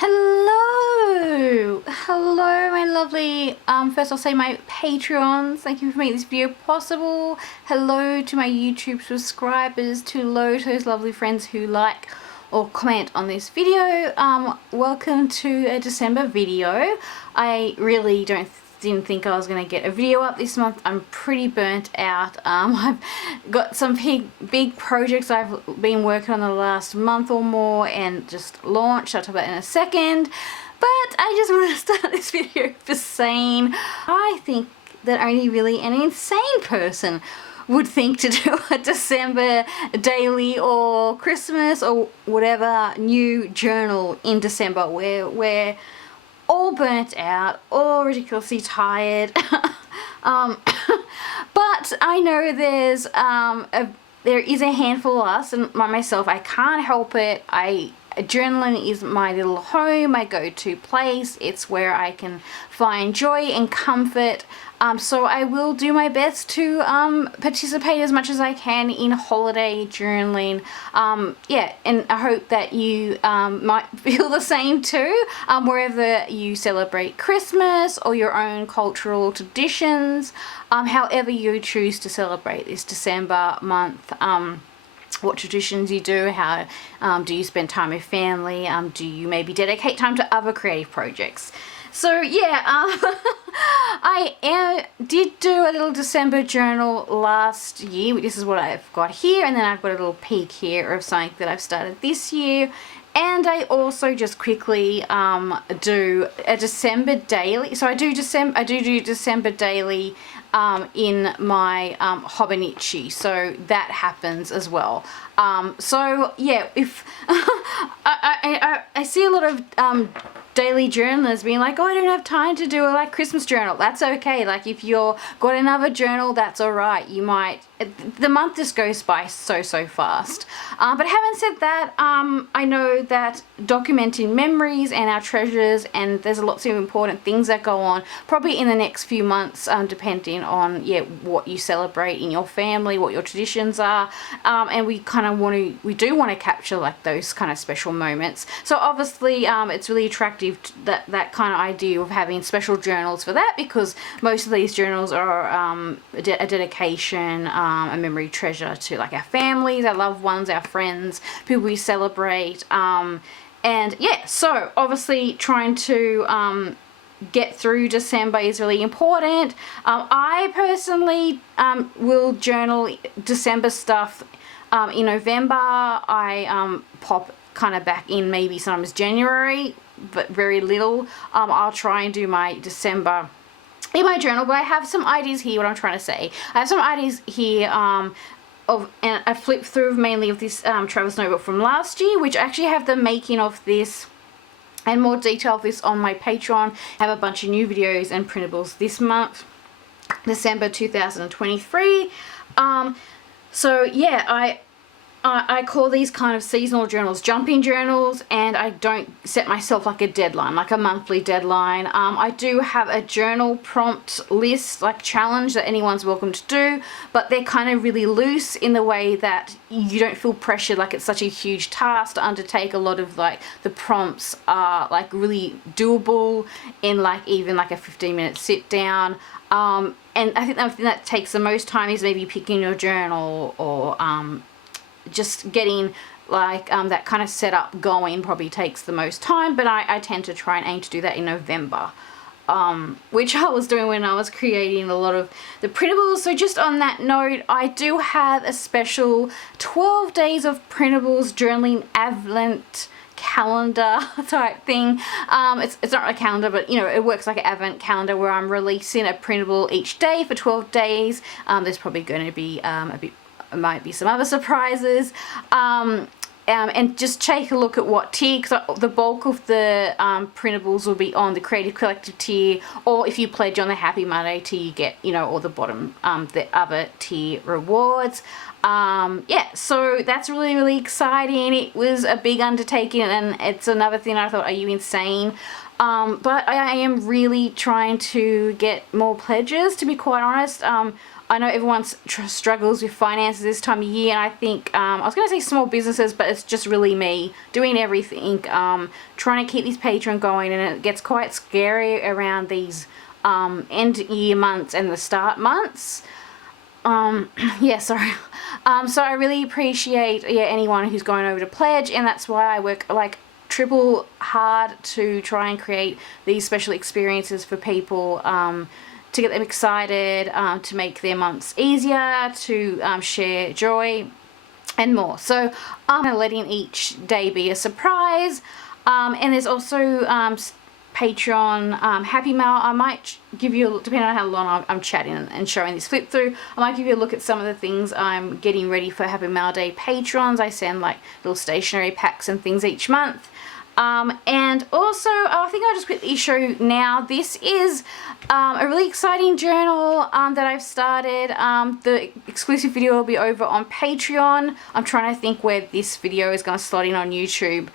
Hello my lovely first I'll say my Patreons, thank you for making this video possible. Hello to my YouTube subscribers, to those lovely friends who like or comment on this video. Welcome to a December video. I really didn't think I was going to get a video up this month. I'm pretty burnt out. I've got some big projects I've been working on the last month or more and just launched. I'll talk about it in a second. But I just want to start this video for saying I think that only really an insane person would think to do a December daily or Christmas or whatever new journal in December where we're all burnt out, all ridiculously tired. But I know there is a handful of us, and myself, I can't help it. Journaling is my little home, my go-to place. It's where I can find joy and comfort. So I will do my best to participate as much as I can in holiday journaling. Yeah, and I hope that you might feel the same too, wherever you celebrate Christmas or your own cultural traditions, however you choose to celebrate this December month. What traditions you do, how do you spend time with family, do you maybe dedicate time to other creative projects. So yeah, I did do a little December journal last year. This is what I've got here, and then I've got a little peek here of something that I've started this year. And I also just quickly do a December daily. So I do December daily in my Hobonichi, so that happens as well. So yeah, if I see a lot of daily journalers being like, oh, I don't have time to do a Christmas journal. That's okay. Like, if you're got another journal, that's all right. You might, the month just goes by so fast. But having said that, I know that documenting memories and our treasures, and there's lots of important things that go on probably in the next few months, depending on what you celebrate in your family, what your traditions are, and we do want to capture like those kind of special moments. So obviously it's really attractive, that kind of idea of having special journals for that, because most of these journals are a dedication, a memory treasure to like our families, our loved ones, our friends, people we celebrate. And yeah, so obviously trying to get through December is really important. I personally will journal December stuff in November. I pop kind of back in maybe sometimes January, but very little. I'll try and do my December in my journal, but I have some ideas here. What I'm trying to say, I have some ideas here and I flipped through mainly of this Travis notebook from last year, which I actually have the making of this and more detail of this on my Patreon. I have a bunch of new videos and printables this month, December 2023. So yeah, I call these kind of seasonal journals jumping journals, and I don't set myself like a deadline, like a monthly deadline. I do have a journal prompt list, like challenge, that anyone's welcome to do, but they're kind of really loose in the way that you don't feel pressured like it's such a huge task to undertake. A lot of like the prompts are like really doable in like even like a 15-minute sit down. And I think the thing that takes the most time is maybe picking your journal, or just getting like that kind of setup going probably takes the most time. But I tend to try and aim to do that in November, which I was doing when I was creating a lot of the printables. So just on that note, I do have a special 12 days of printables journaling Advent calendar type thing. It's not a calendar, but you know, it works like an Advent calendar where I'm releasing a printable each day for 12 days. There's probably going to be might be some other surprises, and just take a look at what tier, because the bulk of the printables will be on the Creative Collective tier, or if you pledge on the Happy Monday tier, you get, you know, all the bottom, the other tier rewards. Yeah, so that's really exciting. It was a big undertaking, and it's another thing I thought, are you insane? But I am really trying to get more pledges, to be quite honest. I know everyone struggles with finances this time of year, and I think, I was going to say small businesses, but it's just really me doing everything, trying to keep this Patreon going, and it gets quite scary around these end year months and the start months. Yeah, sorry. So I really appreciate, yeah, anyone who's going over to pledge, and that's why I work like triple hard to try and create these special experiences for people, to get them excited, to make their months easier, to share joy and more. So I'm letting each day be a surprise, and there's also Patreon Happy Mail. I might give you, depending on how long I'm chatting and showing this flip through, I might give you a look at some of the things I'm getting ready for Happy Mail Day patrons. I send like little stationery packs and things each month. And also, I think I'll just quickly show now, this is a really exciting journal that I've started. The exclusive video will be over on Patreon. I'm trying to think where this video is going to slot in on YouTube.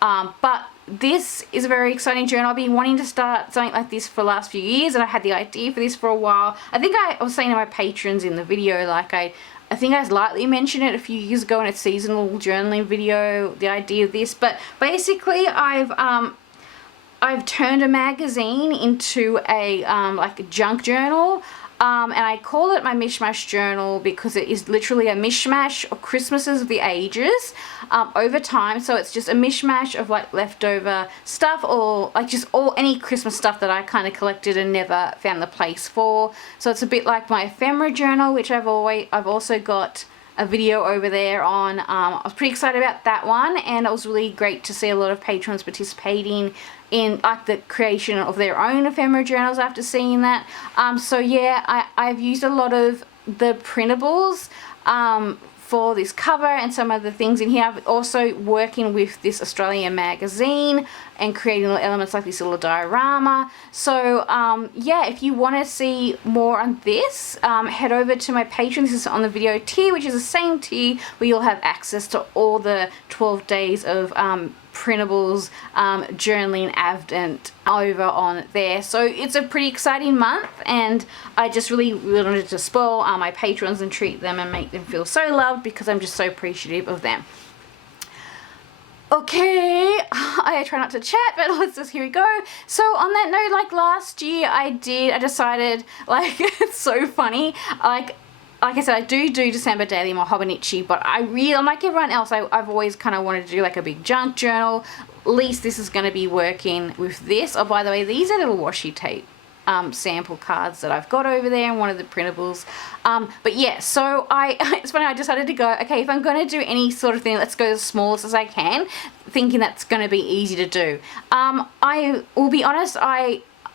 But this is a very exciting journal. I've been wanting to start something like this for the last few years, and I had the idea for this for a while. I think I was saying to my patrons in the video, like I think I lightly mentioned it a few years ago in a seasonal journaling video, the idea of this. But basically, I've turned a magazine into a like a junk journal. And I call it my Mish Mash Journal because it is literally a mishmash of Christmases of the ages over time. So it's just a mishmash of like leftover stuff, or like just any Christmas stuff that I kind of collected and never found the place for. So it's a bit like my ephemera journal, which I've also got a video over there on. I was pretty excited about that one, and it was really great to see a lot of patrons participating in like the creation of their own ephemera journals after seeing that. So yeah, I've used a lot of the printables for this cover and some of the things in here. I've also working with this Australian magazine and creating little elements like this little diorama. So yeah, if you want to see more on this, head over to my Patreon. This is on the video tier, which is the same tier where you'll have access to all the 12 days of printables, journaling advent over on there. So it's a pretty exciting month, and I just really wanted to spoil my patrons and treat them and make them feel so loved, because I'm just so appreciative of them. Okay, I try not to chat, but let's just, here we go. So on that note, like last year I decided, like, it's so funny, like I said, I do December daily, my Hobonichi, but I'm like everyone else, I've always kind of wanted to do like a big junk journal. At least this is going to be working with this. Oh, by the way, these are little washi tape sample cards that I've got over there in one of the printables. But yeah, so it's funny, I decided to go, okay, if I'm going to do any sort of thing, let's go as smallest as I can, thinking that's going to be easy to do. I will be honest,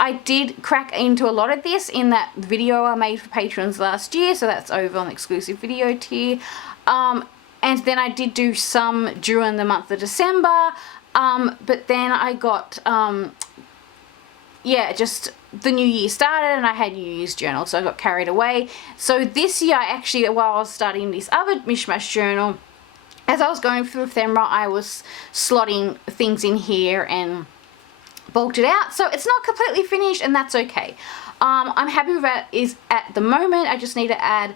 I did crack into a lot of this in that video I made for patrons last year, so that's over on the exclusive video tier. And then I did do some during the month of December, but then I got, yeah, just the new year started and I had New Year's journal, so I got carried away. So this year, actually, while I was starting this other Mish Mash journal, as I was going through ephemera, I was slotting things in here and bulked it out, so it's not completely finished, and that's okay. I'm happy with that is at the moment. I just need to add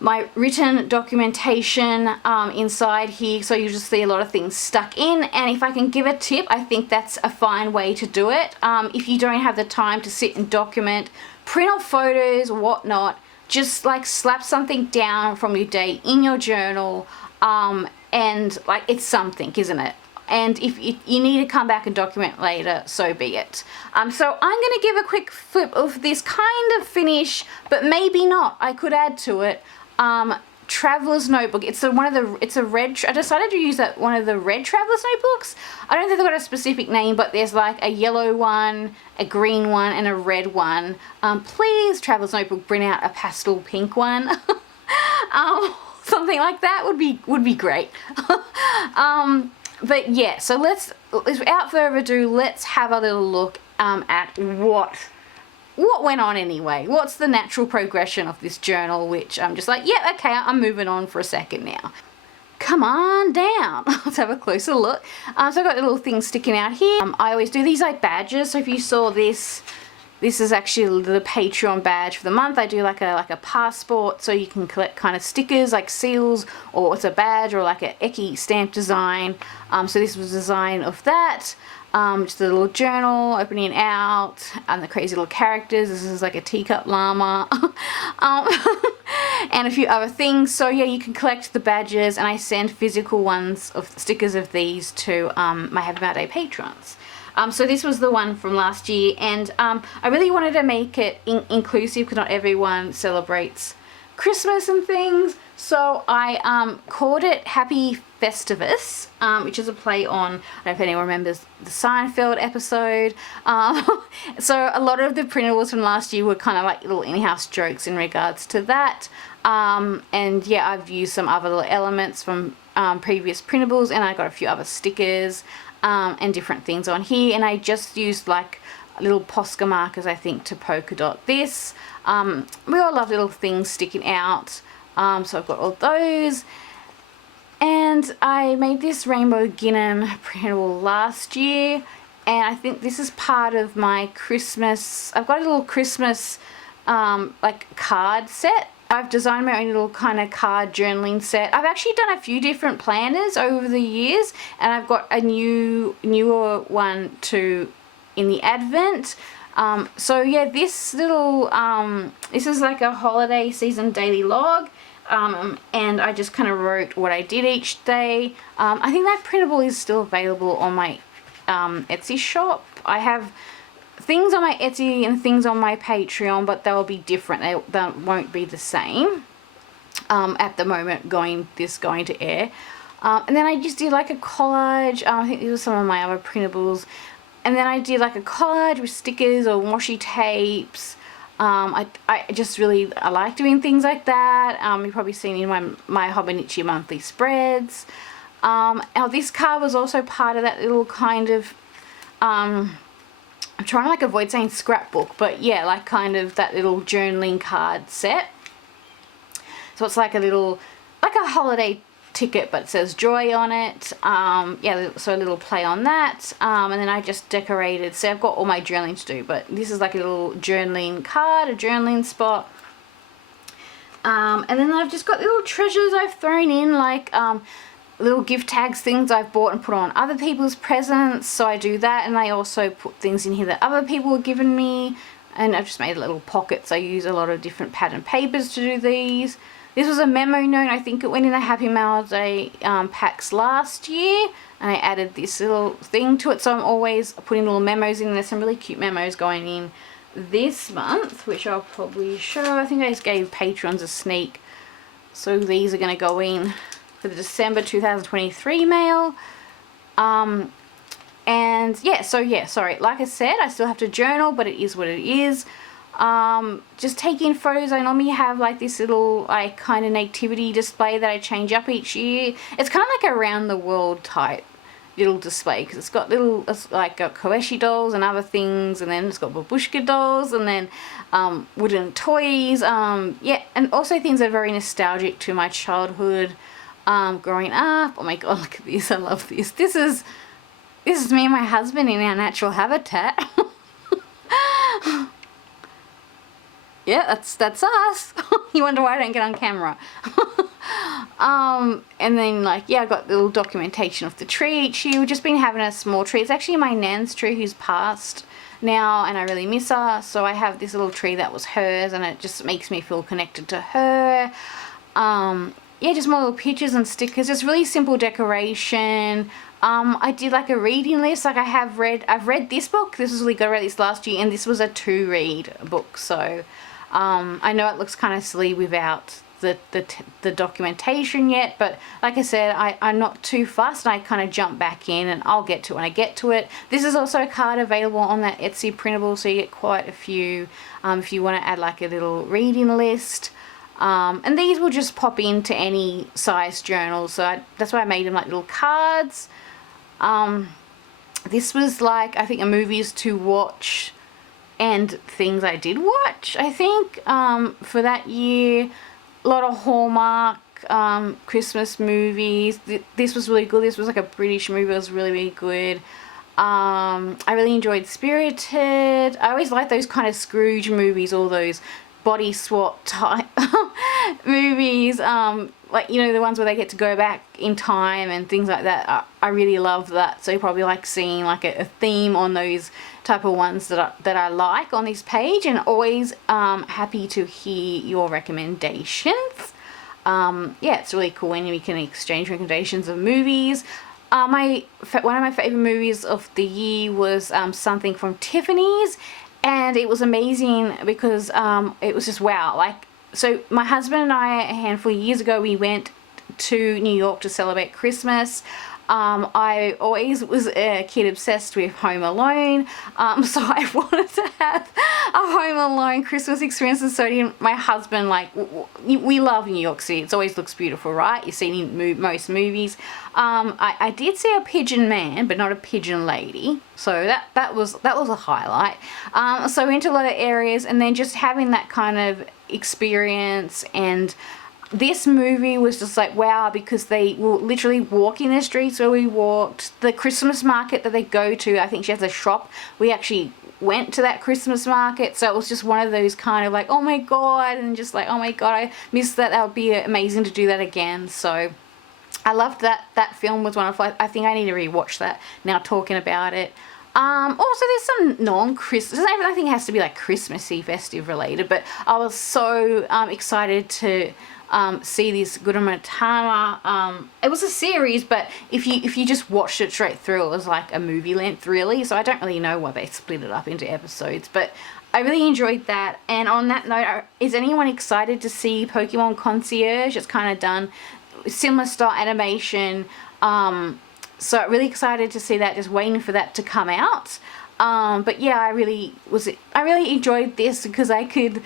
my written documentation inside here, so you just see a lot of things stuck in. And if I can give a tip, I think that's a fine way to do it. If you don't have the time to sit and document, print off photos, whatnot, just like slap something down from your day in your journal, and like it's something, isn't it? And if you need to come back and document later, so be it. So I'm going to give a quick flip of this kind of finish, but maybe not. I could add to it. Traveler's Notebook. It's a red. I decided to use one of the red Traveler's Notebooks. I don't think they've got a specific name, but there's like a yellow one, a green one, and a red one. Please, Traveler's Notebook, bring out a pastel pink one. Something like that would be great. But yeah, so without further ado, let's have a little look at what went on anyway. What's the natural progression of this journal, which I'm just like, yeah, okay, I'm moving on for a second now. Come on down. Let's have a closer look. So I've got little things sticking out here. I always do these like badges, so if you saw this this is actually the Patreon badge for the month. I do like a passport, so you can collect kind of stickers like seals, or it's a badge, or like an Eki stamp design. So this was a design of that. Just a little journal, opening out, and the crazy little characters. This is like a teacup llama. And a few other things. So yeah, you can collect the badges, and I send physical ones of stickers of these to my Happy Mail Day patrons. So this was the one from last year, and I really wanted to make it inclusive because not everyone celebrates Christmas and things. So I called it Happy Festivus, which is a play on, I don't know if anyone remembers the Seinfeld episode. So a lot of the printables from last year were kind of like little in-house jokes in regards to that. And yeah, I've used some other little elements from previous printables, and I got a few other stickers and different things on here, and I just used like little Posca markers, I think, to polka dot this. We all love little things sticking out, so I've got all those. And I made this Rainbow Gingham printable last year, and I think this is part of my Christmas. I've got a little Christmas like card set. I've designed my own little kind of card journaling set. I've actually done a few different planners over the years, and I've got a newer one too in the Advent. So yeah, this little this is like a holiday season daily log, and I just kind of wrote what I did each day. I think that printable is still available on my Etsy shop. I have things on my Etsy and things on my Patreon, but they'll be different. They won't be the same at the moment going to air. And then I just did like a collage. I think these were some of my other printables. And then I did like a collage with stickers or washi tapes. I just really, I like doing things like that. You've probably seen in my Hobonichi monthly spreads. Now this card was also part of that little kind of, I'm trying to like avoid saying scrapbook, but yeah, like kind of that little journaling card set. So it's like a little, like a holiday ticket, but it says joy on it. Yeah, so a little play on that. And then I just decorated, so I've got all my journaling to do, but this is like a little journaling card, a journaling spot. And then I've just got little treasures I've thrown in, like little gift tags, things I've bought and put on other people's presents. So I do that, and I also put things in here that other people have given me, and I've just made little pockets. I use a lot of different pattern papers to do these. This was a memo note. I think it went in the Happy Mail Day packs last year, and I added this little thing to it, so I'm always putting little memos in. There's some really cute memos going in this month, which I'll probably show. I think I just gave patrons a sneak, so these are going to go in for the December 2023 mail. And yeah, so yeah, sorry, like I said, I still have to journal, but it is what it is. Just taking photos. I normally have like this little like kind of nativity display that I change up each year. It's kind of like a around the world type little display, because it's got little, it's like got Koeshi dolls and other things, and then it's got babushka dolls, and then wooden toys, yeah, and also things that are very nostalgic to my childhood. Growing up. Oh my god, look at this, I love this. This is me and my husband in our natural habitat. Yeah, that's us. You wonder why I don't get on camera. And then like, yeah, I got little documentation of the tree each year. We've just been having a small tree. It's actually my nan's tree who's passed now, and I really miss her, so I have this little tree that was hers, and it just makes me feel connected to her. Yeah, just more little pictures and stickers, just really simple decoration. I did like a reading list, like I've read this book. This was really good. I read this last year, and this was a to-read book, so I know it looks kind of silly without the documentation yet, but like I said, I'm not too fussed. I kind of jump back in, and I'll get to it when I get to it. This is also a card available on that Etsy printable, so you get quite a few if you want to add like a little reading list. And these will just pop into any size journal, so that's why I made them like little cards. This was like, I think, a movies to watch and things I did watch, I think, for that year. A lot of Hallmark Christmas movies. This was really good. This was like a British movie. It was really, really good. I really enjoyed Spirited. I always like those kind of Scrooge movies, all those body swap type movies, like, you know, the ones where they get to go back in time and things like that. I really love that, so you probably like seeing like a theme on those type of ones that I like on this page, and always happy to hear your recommendations. Yeah, it's really cool when we can exchange recommendations of movies. One of my favorite movies of the year was something from Tiffany's, and it was amazing because it was just wow. Like, so my husband and I, a handful of years ago, we went to New York to celebrate Christmas. I always was a kid obsessed with Home Alone, so I wanted to have a Home Alone Christmas experience, and so did my husband. Like, we love New York City. It always looks beautiful, right? You see it in most movies. I did see a pigeon man, but not a pigeon lady, so that was a highlight. So we went to a lot of areas, and then just having that kind of experience. And this movie was just like wow, because they will literally walk in the streets where we walked. The Christmas market that they go to, I think she has a shop. We actually went to that Christmas market, so it was just one of those kind of like, oh my god, and just like, oh my god, I missed that. That would be amazing to do that again. So I loved that. That film was wonderful. I think I need to rewatch that now talking about it. Also, there's some non-Christmas, nothing has to be like Christmassy, festive related, but I was so excited to see this Guru Matana. It was a series, but if you just watched it straight through, it was like a movie length, really. So I don't really know why they split it up into episodes, but I really enjoyed that. And on that note, is anyone excited to see Pokemon Concierge? It's kind of done similar style animation. So really excited to see that, just waiting for that to come out. But yeah, I really enjoyed this because I could,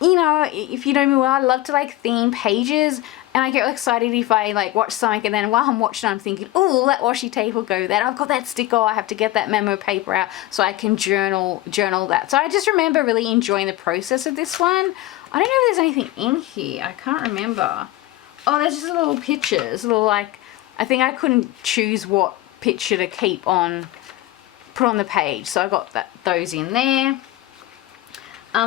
you know, if you know me well, I love to like theme pages, and I get excited if I like watch something, and then while I'm watching I'm thinking, oh, that washi tape will go there. I've got that sticker, I have to get that memo paper out so I can journal that. So I just remember really enjoying the process of this one. I don't know if there's anything in here. I can't remember. Oh, there's just little pictures, little like, I think I couldn't choose what picture to keep on, put on the page, so I got those in there.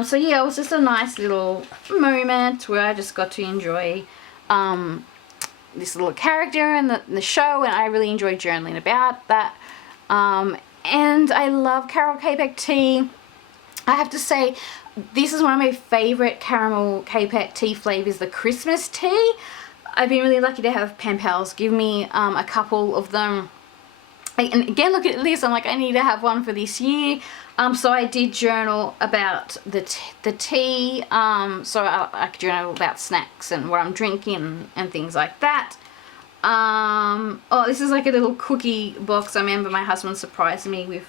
So yeah, it was just a nice little moment where I just got to enjoy this little character and the show, and I really enjoyed journaling about that. And I love Caramel K-Pack tea. I have to say, this is one of my favourite Caramel K-Pack tea flavours, the Christmas tea. I've been really lucky to have pen pals give me a couple of them. And again, look at this, I'm like, I need to have one for this year. So I did journal about the tea, so I could journal about snacks and what I'm drinking and things like that. Oh, this is like a little cookie box. I remember my husband surprised me with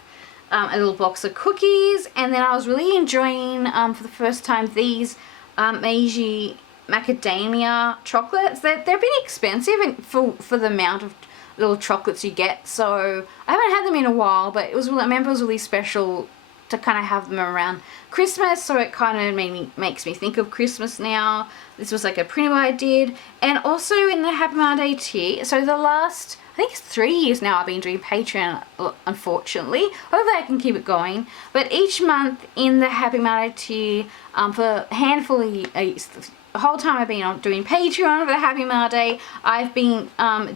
a little box of cookies, and then I was really enjoying, for the first time, these Meiji macadamia chocolates. They've been expensive for the amount of little chocolates you get, so I haven't had them in a while, but I remember it was really special to kind of have them around Christmas, so it kind of makes me think of Christmas now. This was like a printable I did, and also in the Happy Monday tier. So the last, I think it's 3 years now I've been doing Patreon, unfortunately. Hopefully I can keep it going. But each month in the Happy Monday tier, for a handful of years, the whole time I've been doing Patreon for the Happy Monday, I've been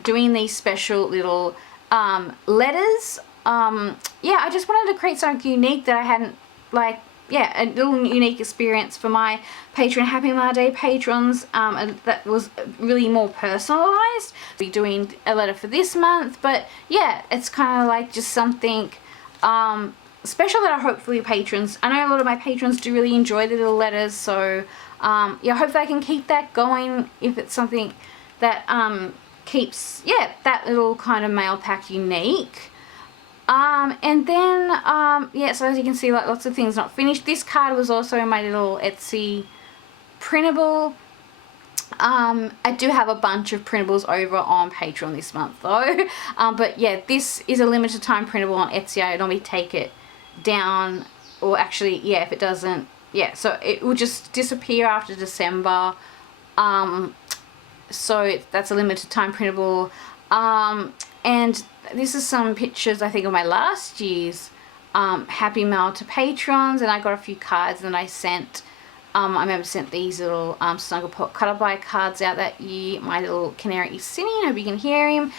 doing these special little letters. Yeah, I just wanted to create something unique that I hadn't, like, yeah, a little unique experience for my Patreon Happy Monday patrons, and that was really more personalised. I'll be doing a letter for this month, but yeah, it's kind of like just something special that I hopefully patrons, I know a lot of my patrons do really enjoy the little letters, so yeah, hopefully I can keep that going if it's something that keeps, yeah, that little kind of mail pack unique. And then, yeah, so as you can see, like, lots of things not finished. This card was also in my little Etsy printable. I do have a bunch of printables over on Patreon this month, though. But yeah, this is a limited time printable on Etsy. I normally take it down, or actually, yeah, if it doesn't, yeah, so it will just disappear after December. So that's a limited time printable. And this is some pictures, I think, of my last year's Happy Mail to patrons, and I got a few cards that I sent. I remember sent these little Snuggle Pot Cuddle-Bye cards out that year. My little canary is singing, hope you can hear him.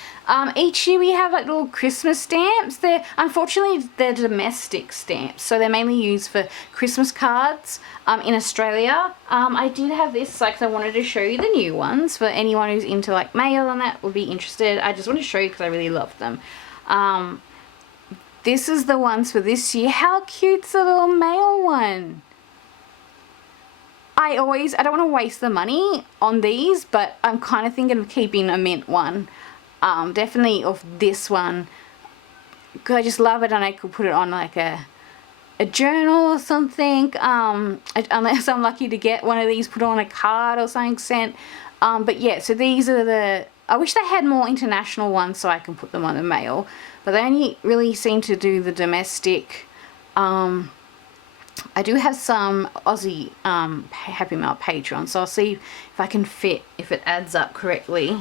Each year we have like little Christmas stamps. Unfortunately they're domestic stamps, so they're mainly used for Christmas cards in Australia. I did have this, like, I wanted to show you the new ones for anyone who's into like mail and that would be interested. I just want to show you because I really love them. This is the ones for this year. How cute's the little mail one? I don't want to waste the money on these, but I'm kind of thinking of keeping a mint one. Definitely of this one, because I just love it, and I could put it on like a journal or something, unless I'm lucky to get one of these put on a card or something sent. But yeah, so these are I wish they had more international ones so I can put them on the mail, but they only really seem to do the domestic. I do have some Aussie Happy Mail patrons, so I'll see if I can fit, if it adds up correctly.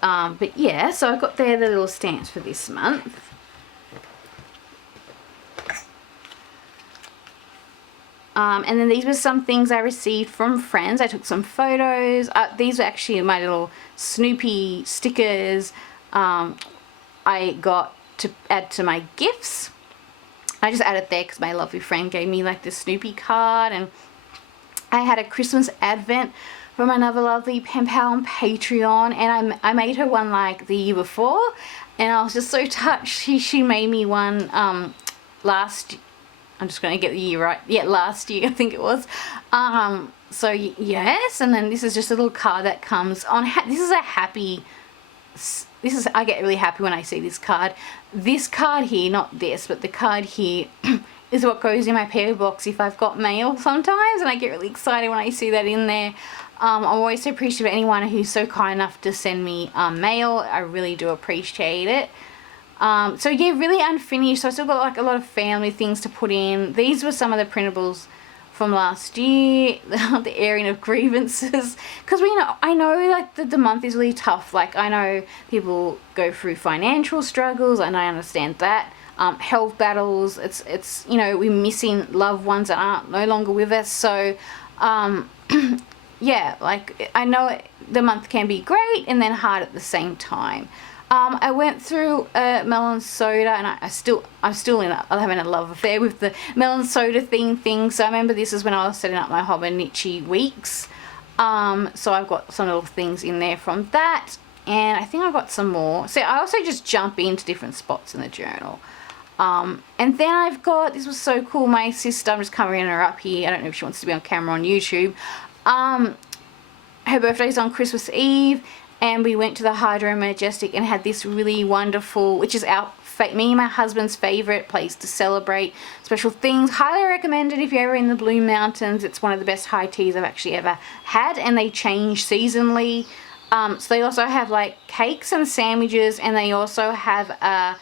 But yeah, so I've got there the little stamps for this month. And then these were some things I received from friends. I took some photos. These are actually my little Snoopy stickers I got to add to my gifts. I just added there because my lovely friend gave me like this Snoopy card, and I had a Christmas advent from another lovely pen pal on Patreon, and I made her one like the year before, and I was just so touched. She made me one last, I'm just going to get the year right, yeah, last year I think it was. So yes, and then this is just a little card that comes on. This is a happy, I get really happy when I see this card. This card here, not this, but the card here is what goes in my PO box if I've got mail sometimes, and I get really excited when I see that in there. I'm always so appreciative of anyone who's so kind enough to send me mail. I really do appreciate it. So yeah, really unfinished, so I still got like a lot of family things to put in. These were some of the printables from last year, the airing of grievances, because I know like the month is really tough. Like, I know people go through financial struggles, and I understand that. Health battles, it's we're missing loved ones that aren't no longer with us, so yeah, like, I know the month can be great and then hard at the same time. I went through a melon soda, and I'm still having a love affair with the melon soda thing. So I remember this is when I was setting up my Hobonichi weeks. So I've got some little things in there from that, and I think I've got some more. So I also just jump into different spots in the journal. And then I've got, this was so cool, my sister, I'm just covering her up here, I don't know if she wants to be on camera on YouTube. Her birthday's on Christmas Eve, and we went to the Hydro Majestic and had this really wonderful, which is me and my husband's favourite place to celebrate special things. Highly recommended if you're ever in the Blue Mountains. It's one of the best high teas I've actually ever had, and they change seasonally. So they also have like cakes and sandwiches, and they also have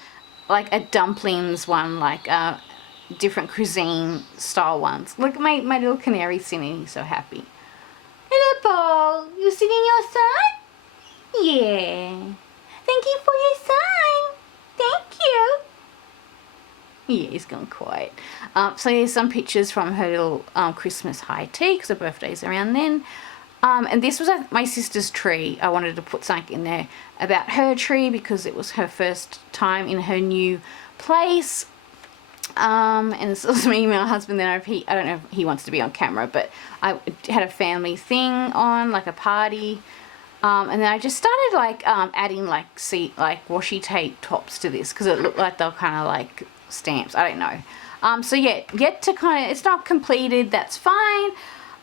like a dumplings one, like different cuisine style ones. Look, my little canary singing, he's so happy. Hello, Paul. You singing your song? Yeah. Thank you for your sign. Thank you. Yeah, he's gone quiet. So here's some pictures from her little Christmas high tea, because her birthday's around then. And this was my sister's tree. I wanted to put something in there about her tree because it was her first time in her new place. And this was me and my husband. Then I don't know if he wants to be on camera, but I had a family thing on, like a party. And then I just started like adding like washi tape tops to this because it looked like they were kind of like stamps. I don't know. So yeah, yet to kind of, it's not completed. That's fine.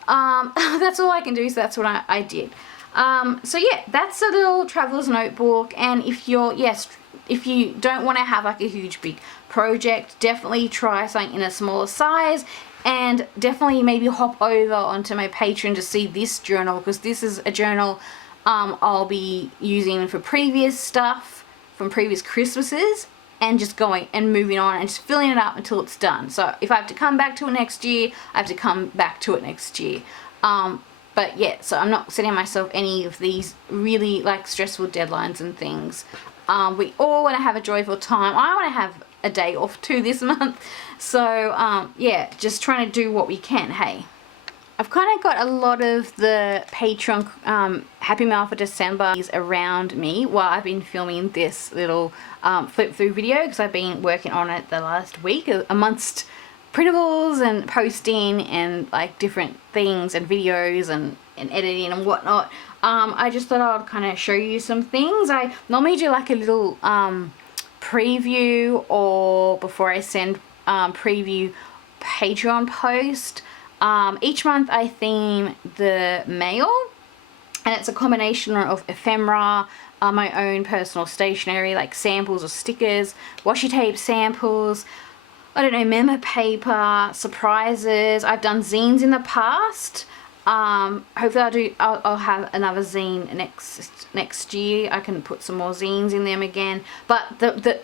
That's all I can do. So that's what I did. So yeah, that's a little traveler's notebook. And if you don't want to have like a huge big project, definitely try something in a smaller size. And definitely maybe hop over onto my Patreon to see this journal, because this is a journal I'll be using for previous stuff from previous Christmases, and just going and moving on and just filling it up until it's done. So if I have to come back to it next year, I have to come back to it next year. But yeah, so I'm not setting myself any of these really like stressful deadlines and things. We all want to have a joyful time. I want to have a day off too this month. So yeah, just trying to do what we can, hey. I've kind of got a lot of the Patreon Happy Mail for December around me while I've been filming this little flip through video, because I've been working on it the last week amongst printables and posting and like different things and videos and editing and whatnot. I just thought I'd kind of show you some things. I normally do like a little preview, or before I send preview Patreon post. Each month I theme the mail, and it's a combination of ephemera, my own personal stationery like samples or stickers, washi tape samples, I don't know, memo paper, surprises. I've done zines in the past. Hopefully I'll have another zine next year. I can put some more zines in them again, but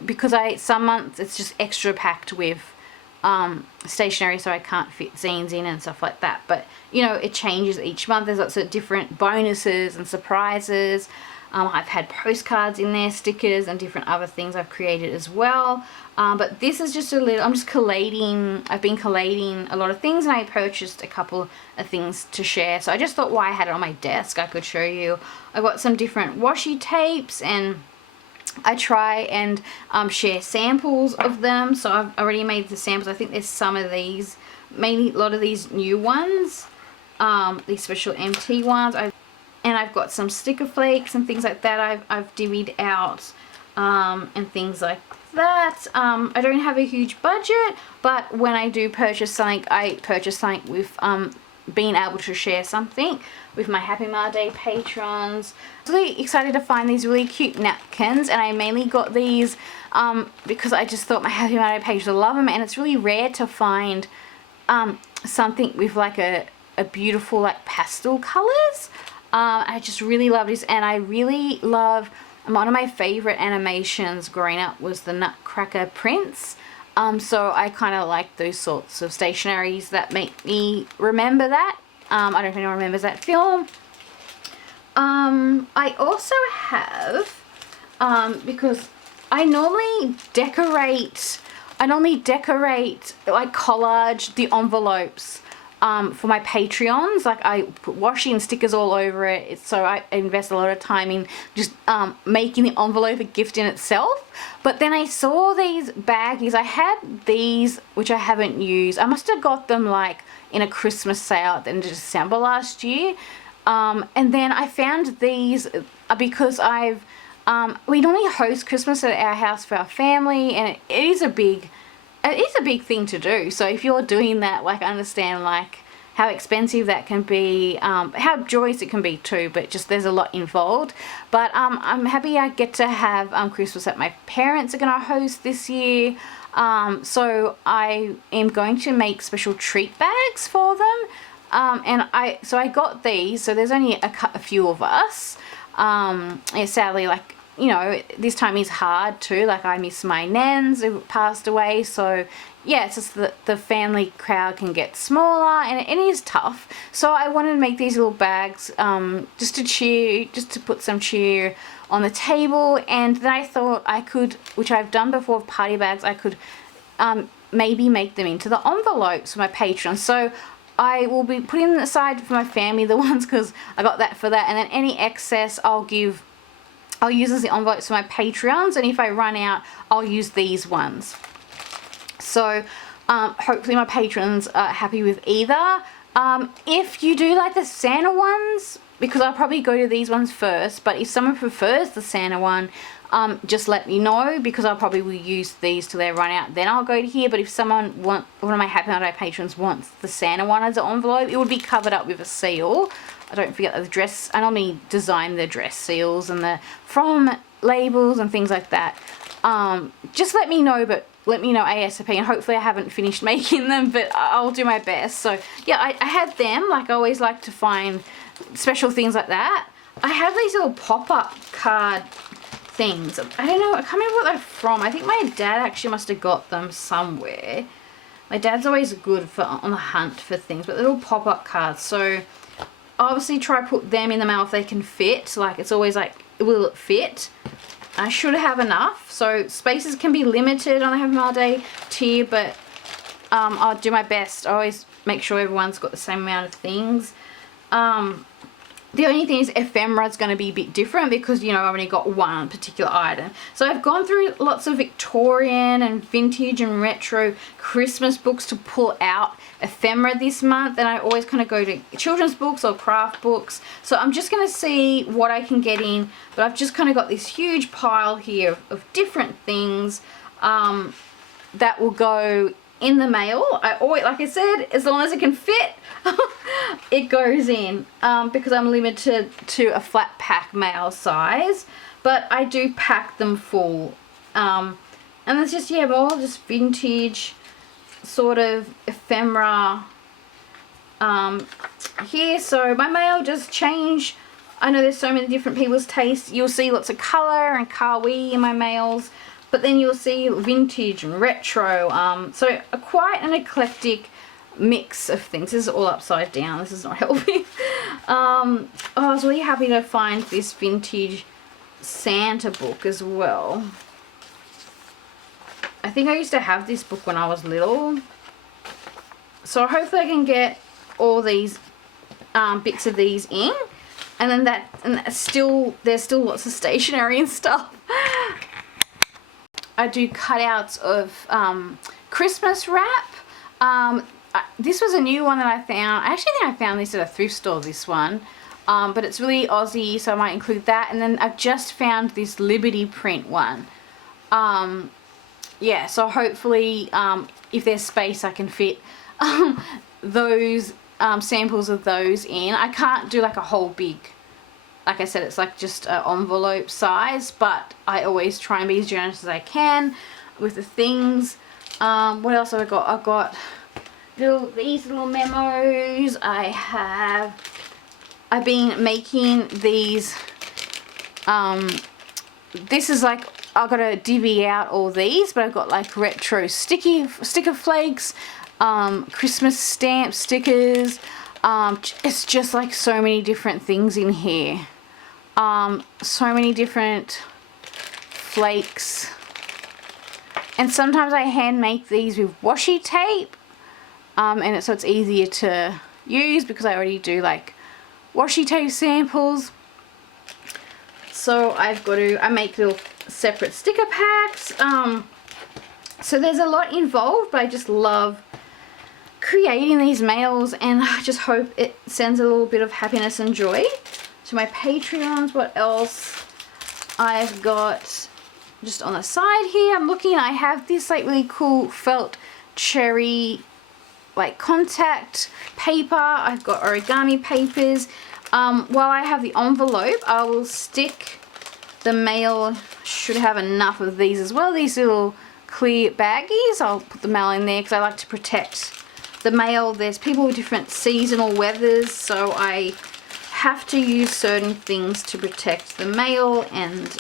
because some months it's just extra packed with stationery, so I can't fit zines in and stuff like that. But you know, it changes each month. There's lots of different bonuses and surprises. I've had postcards in there, stickers, and different other things I've created as well. But this is just a little, I'm just collating, I've been collating a lot of things, and I purchased a couple of things to share. So I just thought while I had it on my desk, I could show you. I've got some different washi tapes, and I try and share samples of them. So I've already made the samples. I think there's some of these, mainly a lot of these new ones, these special MT ones. And I've got some sticker flakes and things like that I've divvied out, and things like that. I don't have a huge budget, but when I do purchase something, I purchase something with being able to share something with my Happy Mail Day patrons. I'm really excited to find these really cute napkins, and I mainly got these because I just thought my Happy Mail Day patrons would love them, and it's really rare to find something with like a beautiful like pastel colors. I just really love this, and I really love, one of my favorite animations growing up was the Nutcracker Prince. So I kind of like those sorts of stationaries that make me remember that. I don't know if anyone remembers that film. I also have, because I normally decorate like collage the envelopes for my Patreons. Like I put washi and stickers all over it, so I invest a lot of time in just making the envelope a gift in itself. But then I saw these baggies. I had these which I haven't used. I must have got them like in a Christmas sale at the end of December last year, and then I found these because we normally host Christmas at our house for our family, and it is a big thing to do. So if you're doing that, like, I understand like how expensive that can be, how joyous it can be too, but just there's a lot involved. But I'm happy I get to have Christmas that my parents are gonna host this year. So I am going to make special treat bags for them, and I got these. So there's only a few of us. Yeah, sadly, like, you know, this time is hard too. Like, I miss my nans who passed away, so yeah, it's just the family crowd can get smaller, and it is tough. So I wanted to make these little bags just to put some cheer on the table. And then I thought I could, which I've done before with party bags, I could maybe make them into the envelopes for my patrons. So I will be putting them aside for my family, the ones, because I got that for that, and then any excess I'll use as the envelopes for my Patreons, and if I run out, I'll use these ones. So hopefully my patrons are happy with either. If you do like the Santa ones, because I'll probably go to these ones first, but if someone prefers the Santa one, just let me know, because I'll probably will use these till they run out, then I'll go to here. But if one of my Happy Mail Day patrons wants the Santa one as an envelope, it would be covered up with a seal. I don't forget the dress, I normally design the dress seals and the from labels and things like that. Just let me know, but let me know ASAP, and hopefully I haven't finished making them, but I'll do my best. So yeah, I had them. Like, I always like to find special things like that. I have these little pop-up card things. I don't know, I can't remember what they're from. I think my dad actually must have got them somewhere. My dad's always good on the hunt for things, but little pop-up cards. So obviously try to put them in the mail if they can fit. Like, it's always like, will it fit? I should have enough. So spaces can be limited on the Happy Mail Day tier, but I'll do my best. I always make sure everyone's got the same amount of things. The only thing is ephemera is going to be a bit different because, you know, I've only got one particular item. So I've gone through lots of Victorian and vintage and retro Christmas books to pull out ephemera this month, and I always kind of go to children's books or craft books. So I'm just going to see what I can get in, but I've just kind of got this huge pile here of different things that will go in the mail. I always, like I said, as long as it can fit, it goes in, because I'm limited to a flat pack mail size, but I do pack them full. And it's just, yeah, all just vintage sort of ephemera here. So my mail just changed. I know there's so many different people's tastes. You'll see lots of colour and kawaii in my mails, but then you'll see vintage and retro, so quite an eclectic mix of things. This is all upside down, this is not helping. I was really happy to find this vintage Santa book as well. I think I used to have this book when I was little, so hopefully I can get all these bits of these in, and then there's still lots of stationery and stuff. I do cutouts of Christmas wrap. This was a new one that I found. I actually think I found this at a thrift store, this one. But it's really Aussie, so I might include that. And then I've just found this Liberty print one. Yeah, so hopefully if there's space I can fit those samples of those in. I can't do like a whole big, like I said, it's like just an envelope size, but I always try and be as generous as I can with the things. What else have I got? I've got these little memos. I've been making these, this is like, I've got to divvy out all these, but I've got like retro sticker flakes, Christmas stamp stickers. It's just like so many different things in here. So many different flakes, and sometimes I hand make these with washi tape, and so it's easier to use because I already do like washi tape samples. So I make little separate sticker packs. So there's a lot involved, but I just love creating these mails, and I just hope it sends a little bit of happiness and joy to my Patreons. What else I've got just on the side here, I'm looking, I have this like really cool felt cherry like contact paper. I've got origami papers. While I have the envelope, I will stick the mail. Should have enough of these as well, these little clear baggies. I'll put the mail in there because I like to protect the mail. There's people with different seasonal weathers, so I have to use certain things to protect the mail, and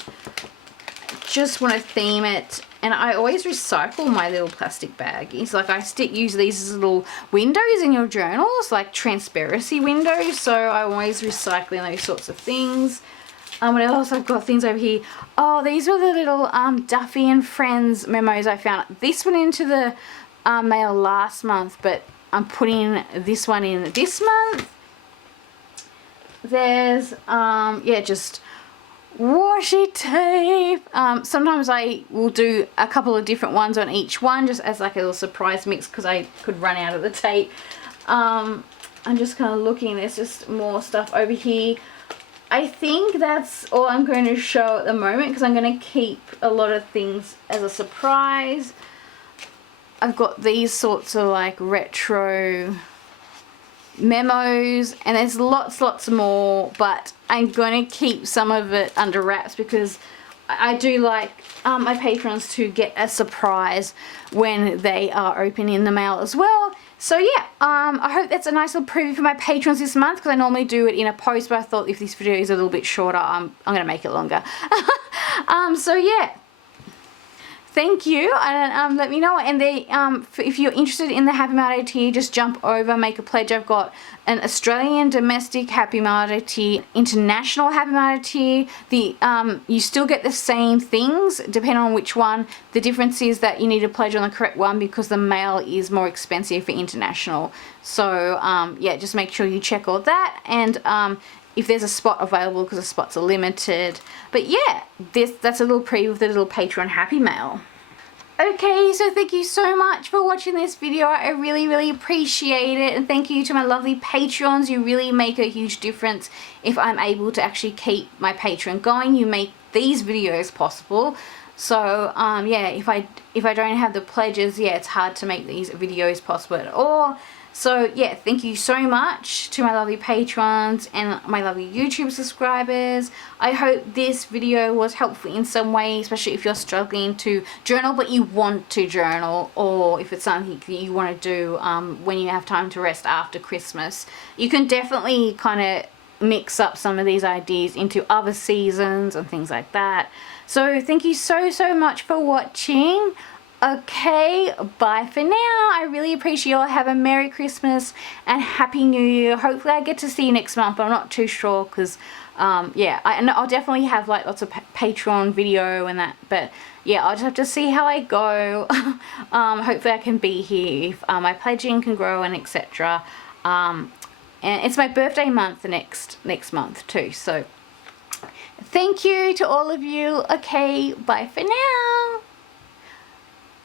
just want to theme it. And I always recycle my little plastic baggies. Like I use these as little windows in your journals, like transparency windows, so I'm always recycling those sorts of things. What else? I've got things over here. Oh, these were the little Duffy and Friends memos I found. This went into the mail last month, but I'm putting this one in this month. There's yeah, just washi tape. Sometimes I will do a couple of different ones on each one, just as like a little surprise mix, because I could run out of the tape. I'm just kind of looking, there's just more stuff over here. I think that's all I'm going to show at the moment, because I'm going to keep a lot of things as a surprise. I've got these sorts of like retro memos, and there's lots more, but I'm going to keep some of it under wraps because I do like my patrons to get a surprise when they are opening the mail as well. So yeah, I hope that's a nice little preview for my patrons this month, because I normally do it in a post, but I thought if this video is a little bit shorter, I'm going to make it longer. So yeah, thank you, and let me know. And if you're interested in the Happy Mail Day tier, just jump over, make a pledge. I've got an Australian domestic Happy Mail Day tier, international Happy Mail Day tier. You still get the same things depending on which one. The difference is that you need to pledge on the correct one because the mail is more expensive for international. So yeah, just make sure you check all that, and if there's a spot available, because the spots are limited. But yeah, that's a little preview of the little Patreon Happy Mail. Okay, so thank you so much for watching this video. I really appreciate it, and thank you to my lovely Patreons. You really make a huge difference if I'm able to actually keep my Patreon going. You make these videos possible. So yeah, if I don't have the pledges, yeah, it's hard to make these videos possible at all. So yeah, thank you so much to my lovely patrons and my lovely YouTube subscribers. I hope this video was helpful in some way, especially if you're struggling to journal but you want to journal, or if it's something that you want to do when you have time to rest after Christmas. You can definitely kind of mix up some of these ideas into other seasons and things like that. So thank you so much for watching. Okay, bye for now. I really appreciate you all. Have a Merry Christmas and Happy New Year. Hopefully I get to see you next month, but I'm not too sure because yeah, I'll definitely have like lots of Patreon video and that, but yeah, I'll just have to see how I go. Hopefully I can be here if my pledging can grow and etc. And it's my birthday month next month too, so thank you to all of you. Okay, bye for now.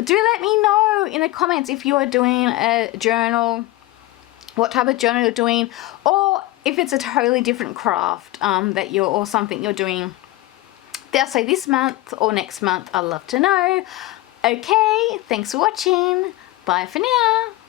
Do let me know in the comments if you are doing a journal, what type of journal you're doing, or if it's a totally different craft or something you're doing, they'll say this month or next month. I'd love to know. Okay, thanks for watching. Bye for now.